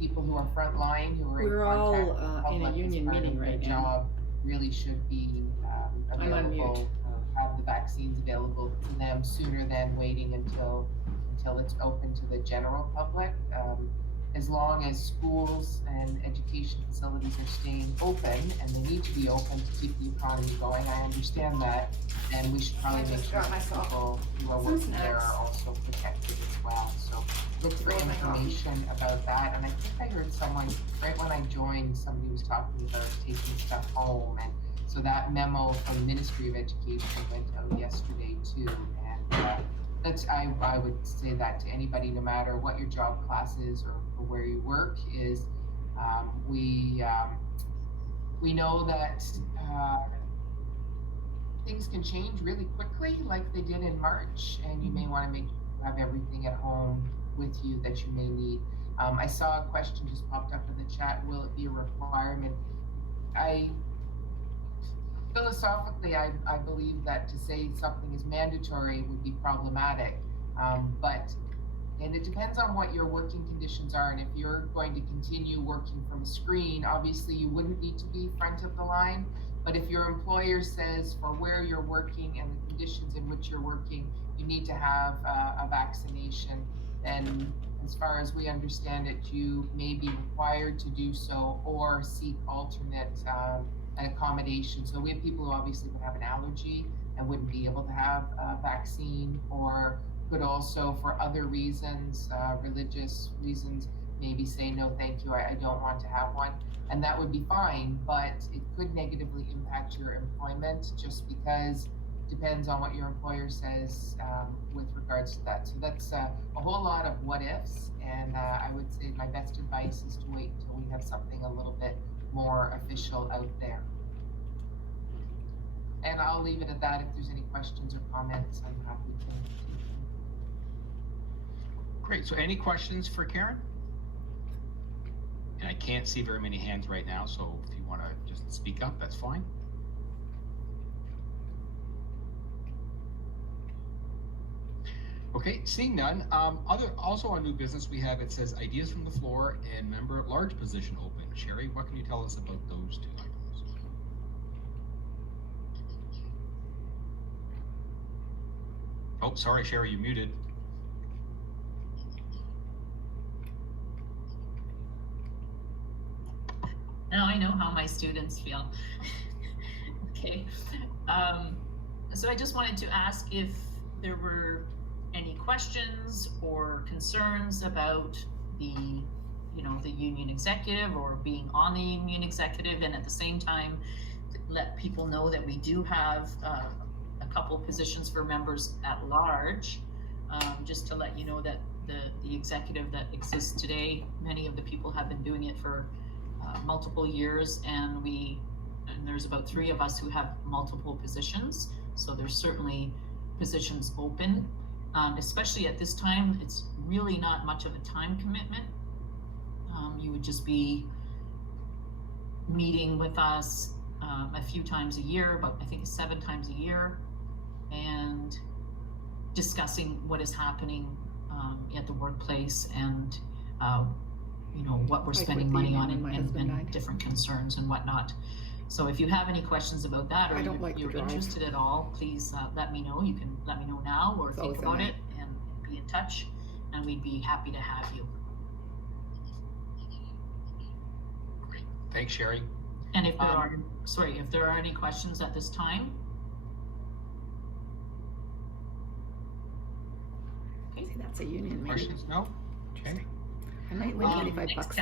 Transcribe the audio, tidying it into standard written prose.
people who are frontline, who are We're in all contact with the in a public as union part meeting of their right now. job really should be I'm on mute. available, have the vaccines available to them sooner than waiting until it's open to the general public. As long as schools and education facilities are staying open, and they need to be open to keep the economy going, I understand that, and we should probably make sure that people who are working there are also protected as well. So look for information about that. And I think I heard someone, right when I joined, somebody was talking about taking stuff home, and so that memo from the Ministry of Education went out yesterday too. And that's, I would say that to anybody, no matter what your job class is or where you work, is we know that things can change really quickly, like they did in March, and you may want to make sure you have everything at home with you that you may need. I saw a question just popped up in the chat. Will it be a requirement? Philosophically, I believe that to say something is mandatory would be problematic, and it depends on what your working conditions are. And if you're going to continue working from a screen, obviously you wouldn't need to be front of the line. But if your employer says for where you're working and the conditions in which you're working, you need to have a vaccination, then as far as we understand it, you may be required to do so or seek alternate accommodation. So we have people who obviously would have an allergy and wouldn't be able to have a vaccine, or could also, for other reasons, religious reasons, maybe say, no, thank you, I don't want to have one. And that would be fine, but it could negatively impact your employment, just because it depends on what your employer says with regards to that. So that's a whole lot of what ifs. And I would say my best advice is to wait until we have something a little bit more official out there. And I'll leave it at that. If there's any questions or comments, I'm happy to take them. Great. So any questions for Karen? And I can't see very many hands right now, so if you want to just speak up, that's fine. Okay, seeing none. Also on new business, we have, it says ideas from the floor and member at large position open. Sherry, what can you tell us about those two items? Oh, sorry, Sherry, you muted. Now I know how my students feel. Okay. So I just wanted to ask if there were any questions or concerns about the, the union executive, or being on the union executive, and at the same time let people know that we do have a couple positions for members at large, just to let you know that the executive that exists today, many of the people have been doing it for multiple years, and there's about 3 of us who have multiple positions, so there's certainly positions open. Especially at this time, it's really not much of a time commitment. You would just be meeting with us a few times a year, but I think 7 times a year, and discussing what is happening at the workplace, and what we're spending money on, and different concerns and whatnot. So if you have any questions about that, or you're interested at all, please let me know. You can let me know now, or think about it and be in touch, and we'd be happy to have you. Great, thanks, Sherry. And if there are any questions at this time. Okay, that's a union meeting. Questions? No? Okay. I might win $25 bucks.